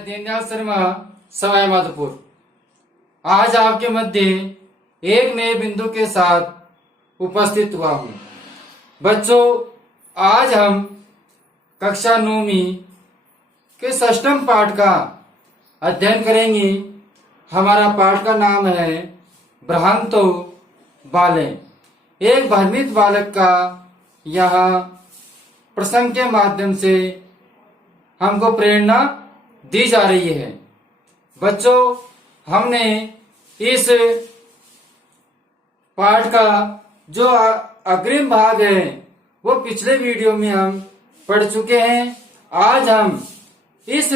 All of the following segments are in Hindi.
मैं दीनदयाल शर्मा सवाई माधोपुर आज आपके मध्य एक नए बिंदु के साथ उपस्थित हुआ हूँ। बच्चों, आज हम कक्षा 9वीं के षष्ठम पाठ का अध्ययन करेंगे। हमारा पाठ का नाम है भ्रांतो बाले। एक भ्रमित बालक का यहाँ प्रसंग के माध्यम से हमको प्रेरणा दी जा रही है। बच्चों, हमने इस पाठ का जो अग्रिम भाग है वो पिछले वीडियो में हम पढ़ चुके हैं। आज हम इस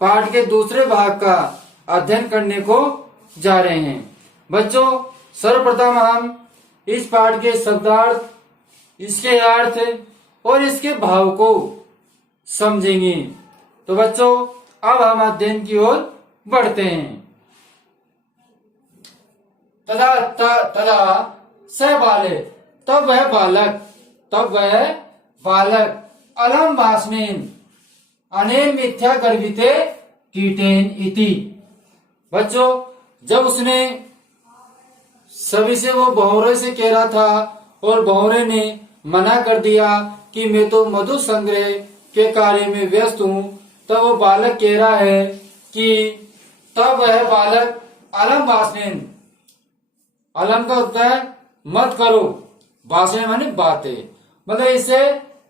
पाठ के दूसरे भाग का अध्ययन करने को जा रहे हैं। बच्चों, सर्वप्रथम हम इस पाठ के शब्दार्थ, इसके अर्थ और इसके भाव को समझेंगे। तो बच्चों, अब हम अध्ययन की ओर बढ़ते हैं। तदा स बाले, तब वह बालक अलम भास्मेन अनेन मिथ्या गर्भिते कीटेन इति। बच्चों, जब उसने सभी से वो भौरे से कह रहा था और भौरे ने मना कर दिया कि मैं तो मधु संग्रह के कार्य में व्यस्त हूँ, तब वो बालक कह रहा है कि तब वह बालक अलम भास्मेन, अलम का होता है मत करो, भाषण माने बातें, मतलब इसे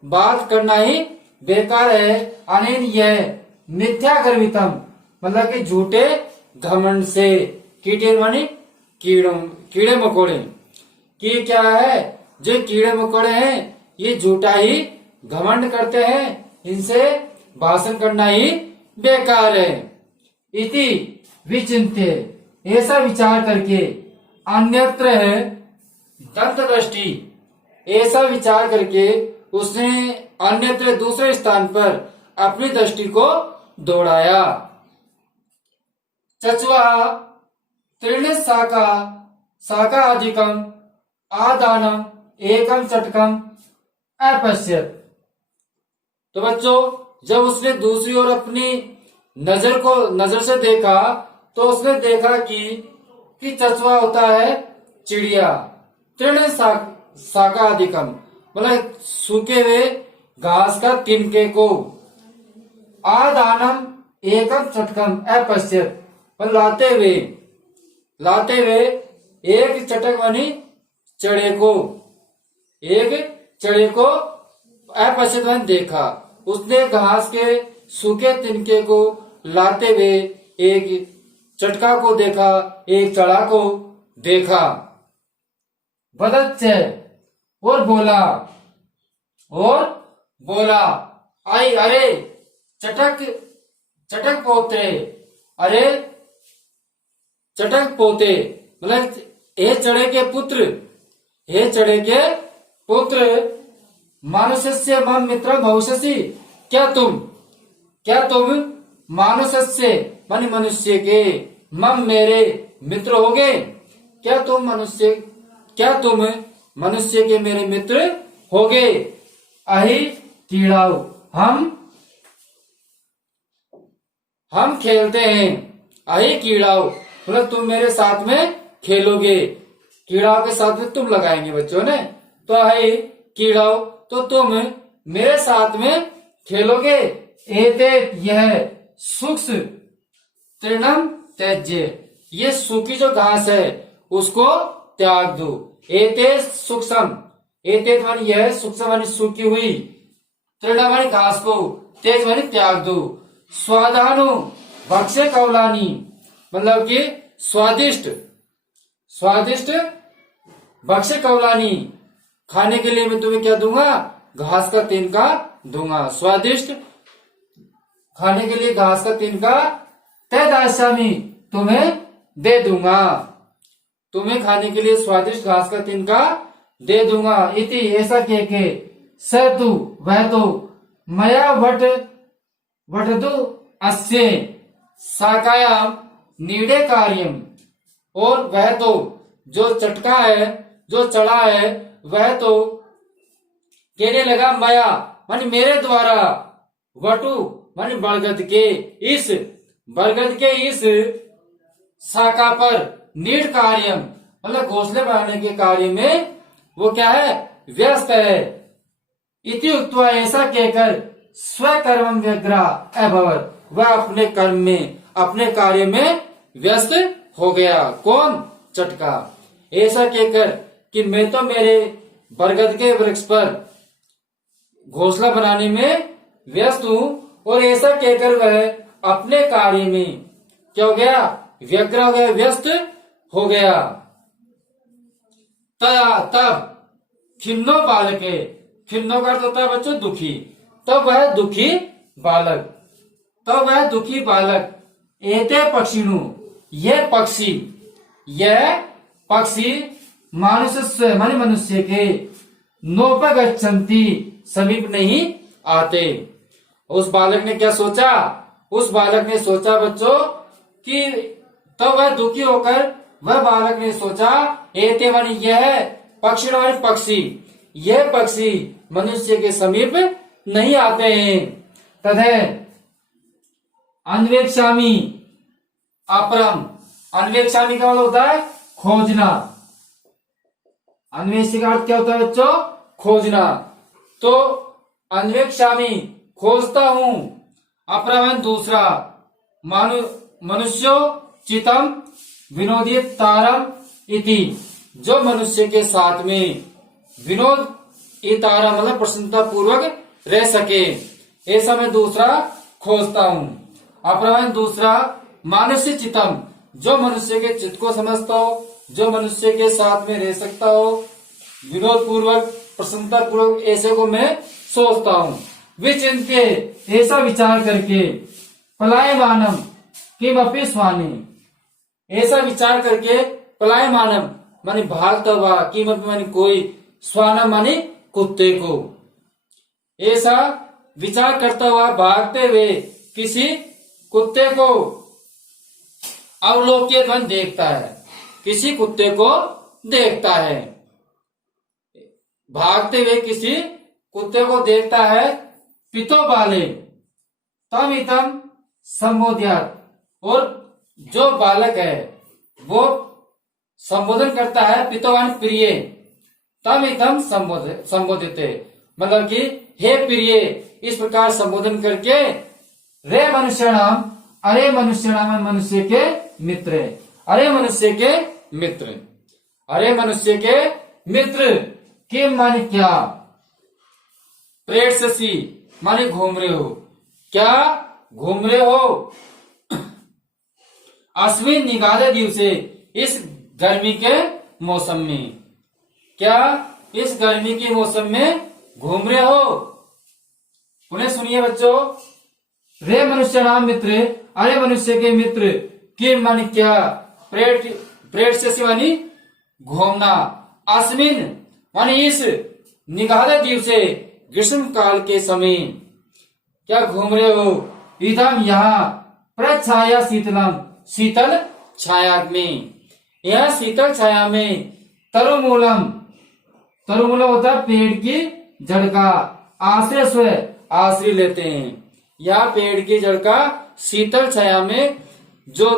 बात करना ही बेकार है। अनेन यह मिथ्या गर्वितम, मतलब कि झूठे घमंड से, कीटे माने कीड़े मकोड़े, कि क्या है, जो कीड़े मकोड़े हैं ये झूठा ही घमंड करते हैं, इनसे भाषण करना ही बेकार है। इति विचिंत्य, ऐसा विचार करके, अन्यत्र है दंत दृष्टि, ऐसा विचार करके उसने अन्यत्र दूसरे स्थान पर अपनी दृष्टि को दौड़ाया। चचवा त्रीण शाका अधिकम आदानम एकम चटकम अपश्यत। तो बच्चों, जब उसने दूसरी ओर अपनी नजर से देखा तो उसने देखा कि चचवा होता है चिड़िया, तृण शाका अधिकम, मतलब सूखे हुए घास का तिनके को, आदानम एकम चटकम अपश्यत, लाते हुए एक चटक बनी चढ़े को अपश्यत बन देखा। उसने घास के सूखे तिनके को लाते हुए एक चटका को देखा, एक चढ़ा को देखा। बदच्चे, और बोला आई, अरे चटक पोते, मतलब हे चढ़े के पुत्र मानुषस्य मम मित्र भविष्यसि, क्या तुम मानुषस्य माने मनुष्य के, मम मेरे मित्र होगे, क्या तुम मनुष्य के मेरे मित्र होगे। अहि कीड़ाओ, हम खेलते हैं। अहि कीड़ाओ, मतलब तुम मेरे साथ में खेलोगे, कीड़ाओं के साथ में तुम लगाएंगे बच्चों ने, तो अहि कीड़ाओ, तो तुम मेरे साथ में खेलोगे। एते, यह सूक्ष्म तृणम त्याज्य, ये सूखी जो घास है उसको त्याग दो। एते सूक्ष्म, एते मानी यह, सूक्ष्म मानी सूखी हुई, तृण मानी घास को, तेज मानी त्याग दो। स्वादानु भक्ष्य कौलानी, मतलब कि स्वादिष्ट भक्ष्य कौलानी, खाने के लिए मैं तुम्हें क्या दूंगा, घास का तिनका दूंगा। स्वादिष्ट खाने के लिए घास का तिनका तदास्यामि, तुम्हें दे दूंगा, तुम्हें खाने के लिए स्वादिष्ट घास का तिनका दे दूंगा। इति, ऐसा कह के, सतु, वह तो, मया वटदु अस्य शाकायाम नीड़े कार्यम, और वह तो जो चटका है, जो चढ़ा है, वह तो कहने लगा, मया मानी मेरे द्वारा, वटु मानी बड़गद के इस बरगद के इस शाखा पर नीड कार्यम मतलब घोंसले बनाने के कार्य में वो क्या है, व्यस्त है। इति उक्त्वा ऐसा कहकर स्वकर्म व्यग्रा अभवत, वह अपने कर्म में अपने कार्य में व्यस्त हो गया। कौन? चटका। ऐसा कहकर कि मैं तो मेरे बरगद के वृक्ष पर घोंसला बनाने में व्यस्त हूं, और ऐसा कहकर वह अपने कार्य में क्या हो गया, व्यग्र हो गया, व्यस्त हो गया। तब खिन्नो बालके, खिन्नो का अर्थ होता है बच्चों दुखी, तब वह दुखी बालक, तब वह दुखी बालक एते पक्षिणु, यह पक्षी मानुष्य माने मनुष्य के नोपगच्छन्ति, समीप नहीं आते। उस बालक ने क्या सोचा? उस बालक ने सोचा बच्चों कि तब वह दुखी होकर वह बालक ने सोचा एते माने यह पक्षी माने पक्षी, यह पक्षी मनुष्य के समीप नहीं आते हैं। तदे अन्वेक्षामि अपरम, अन्वेक्षामि का मतलब होता है खोजना। अन्वेषी का अर्थ क्या होता है बच्चों? खोजना। तो अन्वेक्षामि खोजता हूं, अपरम दूसरा, मनुष्यो चितम विनोदी तारम इति, जो मनुष्य के साथ में विनोद तारा मतलब प्रसन्नता पूर्वक रह सके, ऐसा मैं दूसरा खोजता हूं। अपरम दूसरा, मानुष्य चितम, जो मनुष्य के चित्त को समझता हो, जो मनुष्य के साथ में रह सकता हो, विनोद पूर्वक प्रसन्नता पूर्वक, ऐसे को मैं सोचता हूं। विचिंत्य, ऐसा विचार करके, पलायमानम किमपि स्वानि, ऐसा विचार करके पलायमानम माने भागता हुआ, किमपि माने कोई, स्वानम माने कुत्ते को, ऐसा विचार करता हुआ भागते हुए किसी कुत्ते को अवलोकित मन देखता है, किसी कुत्ते को देखता है, भागते हुए किसी कुत्ते को देखता है। पितो बाले तम इतम संबोध्यात, और जो बालक है वो संबोधन करता है, पितोवान प्रिय, तम इतम संबोधित, मतलब कि हे प्रिय, इस प्रकार संबोधन करके, रे मनुष्य नाम, अरे मनुष्य नाम मनुष्य के मित्र, अरे मनुष्य के मित्र, अरे मनुष्य के मित्र, किम माने क्या, प्रेषसी माने घूम रहे हो, क्या घूम रहे हो, अस्मिन निगाध दिवसे, इस गर्मी के मौसम में, क्या इस गर्मी के मौसम में घूम रहे हो। पुनः सुनिए बच्चों, रे मनुष्य नाम मित्र, अरे मनुष्य के मित्र, किम माने क्या, प्रेषसी मानी घूमना, अस्मिन माने इस, निगाध दिवसे ग्रीष्म काल के समय क्या घूम रहे हो, इदम यहाँ प्रछाया शीतलम, शीतल छाया में, यह शीतल छाया में, तरुमूलम, तरुमूलम होता है पेड़ की जड़ का, आश्रय स्व, आश्रय लेते हैं, यह पेड़ की जड़ का शीतल छाया में, जो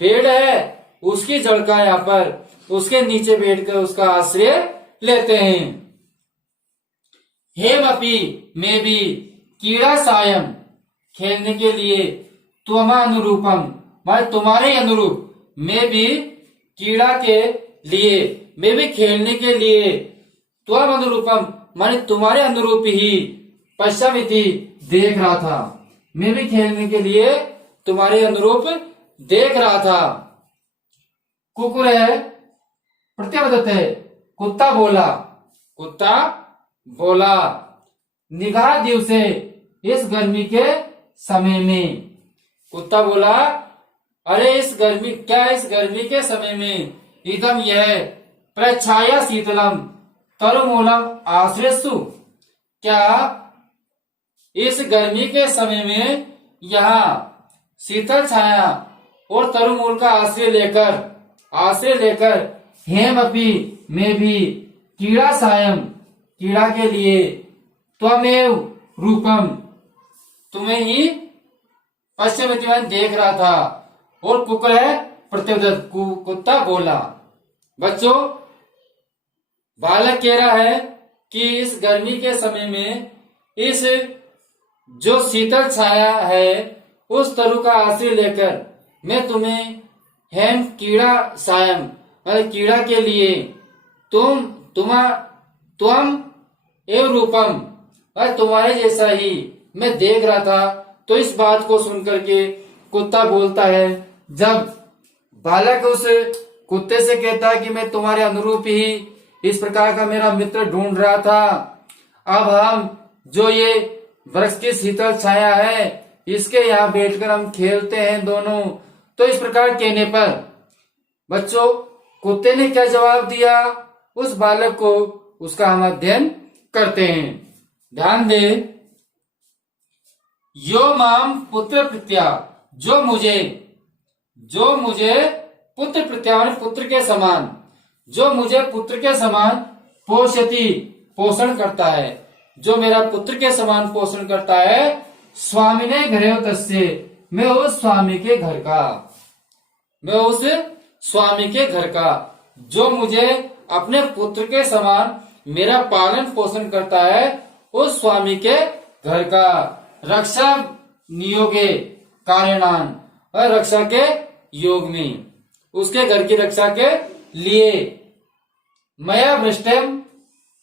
पेड़ है उसकी जड़ का यहाँ पर, उसके नीचे बैठ कर उसका आश्रय लेते हैं। हेमपि, में भी, कीड़ा सायम, खेलने के लिए, त्वमानुरूपम माने तुम्हारे अनुरूप, में भी कीड़ा के लिए, में भी खेलने के लिए, त्वम अनुरूपम माने तुम्हारे अनुरूप ही, पश्चिमिति देख रहा था, मैं भी खेलने के लिए तुम्हारे अनुरूप देख रहा था। कुकुर है प्रत्यावर्तत है, कुत्ता बोला, कुत्ता बोला, निगाह दिवसे, इस गर्मी के समय में, कुत्ता बोला अरे इस गर्मी, क्या इस गर्मी के समय में, इदम यह, प्रछाया शीतलम तरुमूलम आश्रयसु, क्या इस गर्मी के समय में यहाँ शीतल छाया और तरुमूल का आश्रय लेकर हेमपि, में भी, कीड़ा सायम, कीड़ा के लिए, त्वमेव रूपम, तुम्हें ही पश्चिम दीवान देख रहा था और कुकुर प्रत्युत्तर कुत्ता बोला। बच्चों, बालक कह रहा है कि इस गर्मी के समय में इस जो शीतल छाया है उस तरु का आश्रय लेकर मैं तुम्हें हेम कीड़ा सायम मतलब कीड़ा के लिए तुम एवं रूपम तुम्हारे जैसा ही मैं देख रहा था। तो इस बात को सुनकर के कुत्ता बोलता है, जब बालक उस कुत्ते से कहता है कि मैं तुम्हारे अनुरूप ही इस प्रकार का मेरा मित्र ढूंढ रहा था, अब हम जो ये वृक्ष की शीतल छाया है इसके यहाँ बैठकर हम खेलते हैं दोनों। तो इस प्रकार कहने पर बच्चों कुत्ते ने क्या जवाब दिया उस बालक को, उसका हम अध्ययन करते हैं। ध्यान दे, यो माम पुत्र प्रत्या, जो मुझे पुत्र प्रत्या पुत्र के समान, जो मुझे पुत्र के समान पोषति पोषण करता है, जो मेरा पुत्र के समान पोषण करता है, स्वामी ने घरे तस्य, मैं उस स्वामी के घर का, जो मुझे अपने पुत्र के समान मेरा पालन पोषण करता है, उस स्वामी के घर का, रक्षा नियोगे कार्यणान, और रक्षा के योग में, उसके घर की रक्षा के लिए, मया भ्रष्टम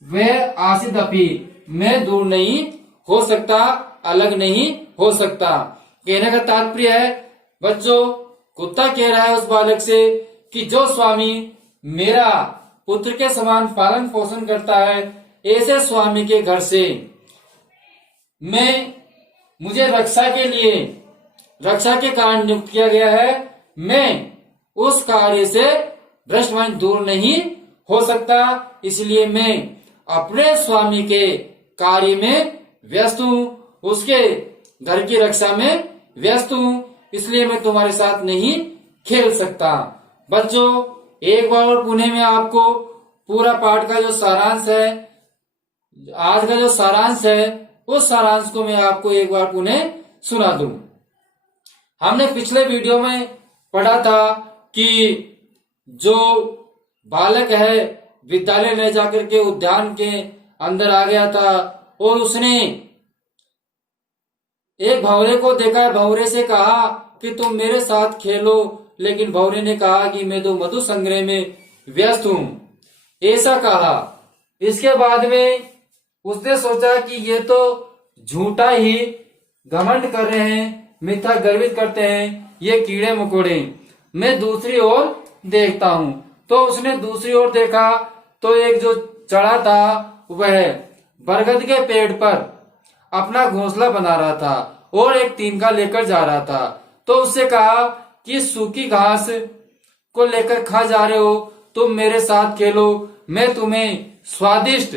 वे आसिद अपी, मैं दूर नहीं हो सकता, अलग नहीं हो सकता। कहने का तात्पर्य है बच्चों, कुत्ता कह रहा है उस बालक से कि जो स्वामी मेरा पुत्र के समान पालन पोषण करता है, ऐसे स्वामी के घर से मुझे रक्षा के कारण नियुक्त किया गया है, मैं उस कार्य से भ्रष्ट मन दूर नहीं हो सकता, इसलिए मैं अपने स्वामी के कार्य में व्यस्त हूँ, उसके घर की रक्षा में व्यस्त हूँ, इसलिए मैं तुम्हारे साथ नहीं खेल सकता। बच्चों, एक बार और पुणे में आपको पूरा पाठ का जो सारांश है, आज का जो सारांश है, उस सारांश को मैं आपको एक बार पुनः सुना दूं। हमने पिछले वीडियो में पढ़ा था कि जो बालक है विद्यालय ले जाकर के उद्यान के अंदर आ गया था और उसने एक भंवरे को देखा, भंवरे से कहा कि तुम मेरे साथ खेलो, लेकिन भंवरे ने कहा कि मैं तो मधु संग्रह में व्यस्त हूं, ऐसा कहा। इसके बाद में उसने सोचा कि ये तो झूठा ही घमंड कर रहे हैं, मिथ्या गर्वित करते हैं ये कीड़े मकोड़े, मैं दूसरी ओर देखता हूं। तो उसने दूसरी ओर देखा तो एक जो चढ़ा था वह बरगद के पेड़ पर अपना घोंसला बना रहा था और एक तिनका लेकर जा रहा था। तो उससे कहा कि सूखी घास को लेकर खा जा रहे हो, तुम मेरे साथ खेलो, मैं तुम्हें स्वादिष्ट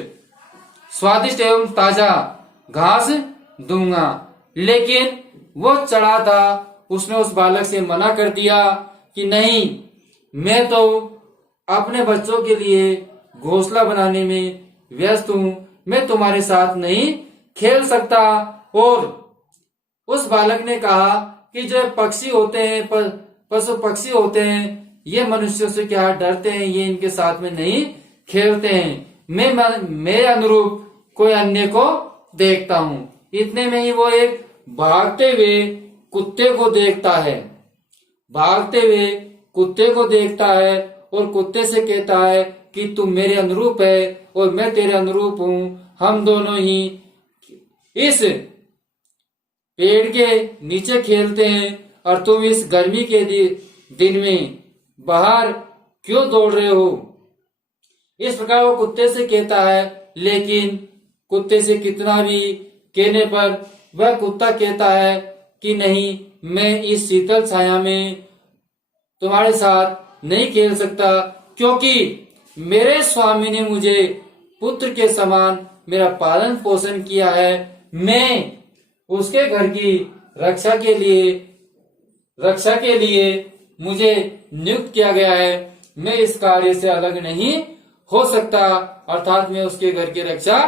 एवं ताजा घास दूंगा। लेकिन वो चढ़ा था, उसने उस बालक से मना कर दिया कि नहीं, मैं तो अपने बच्चों के लिए घोंसला बनाने में व्यस्त हूं, मैं तुम्हारे साथ नहीं खेल सकता। और उस बालक ने कहा कि जो पक्षी होते हैं, पशु पक्षी होते हैं, ये मनुष्यों से क्या डरते हैं, ये इनके साथ में नहीं खेलते हैं, मैं मेरे अनुरूप कोई अन्य को देखता हूं। इतने में ही वो एक भागते हुए कुत्ते को देखता है, और कुत्ते से कहता है कि तू मेरे अनुरूप है और मैं तेरे अनुरूप हूं, हम दोनों ही इस पेड़ के नीचे खेलते हैं और तुम इस गर्मी के दिन में बाहर क्यों दौड़ रहे हो। इस प्रकार वो कुत्ते से कहता है, लेकिन कुत्ते से कितना भी कहने पर वह कुत्ता कहता है कि नहीं, मैं इस शीतल छाया में तुम्हारे साथ नहीं खेल सकता, क्योंकि मेरे स्वामी ने मुझे पुत्र के समान मेरा पालन पोषण किया है, मैं उसके घर की रक्षा के लिए मुझे नियुक्त किया गया है, मैं इस कार्य से अलग नहीं हो सकता, अर्थात मैं उसके घर की रक्षा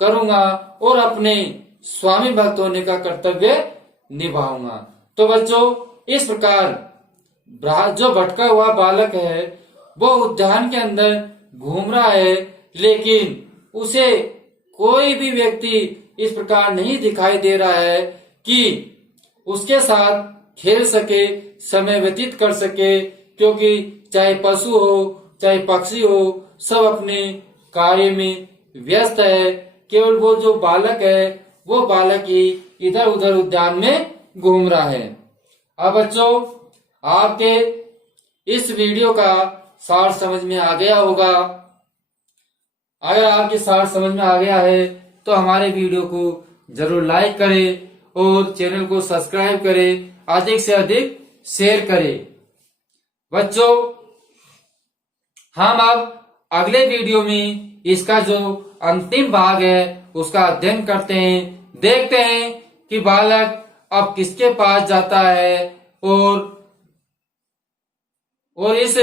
करूंगा और अपने स्वामी भक्त होने का कर्तव्य निभाऊंगा। तो बच्चों इस प्रकार जो भटका हुआ बालक है वो उद्यान के अंदर घूम रहा है, लेकिन उसे कोई भी व्यक्ति इस प्रकार नहीं दिखाई दे रहा है कि उसके साथ खेल सके, समय व्यतीत कर सके, क्योंकि चाहे पशु हो चाहे पक्षी हो सब अपने कार्य में व्यस्त है। केवल वो जो बालक है वो बालक ही इधर उधर उद्यान में घूम रहा है। अब बच्चों आपके इस वीडियो का सार समझ में आ गया होगा। अगर आपके सार समझ में आ गया है तो हमारे वीडियो को जरूर लाइक करें और चैनल को सब्सक्राइब करें, अधिक से अधिक शेयर करें। बच्चों हम अब अगले वीडियो में इसका जो अंतिम भाग है उसका अध्ययन करते हैं, देखते हैं कि बालक अब किसके पास जाता है और इस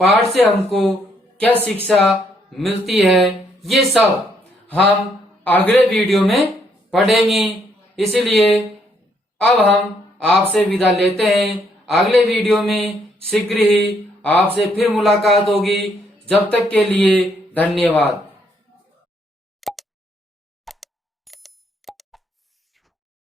पाठ से हमको क्या शिक्षा मिलती है, ये सब हम अगले वीडियो में पढ़ेंगे। इसलिए अब हम आपसे विदा लेते हैं। अगले वीडियो में शीघ्र ही आपसे फिर मुलाकात होगी। जब तक के लिए धन्यवाद।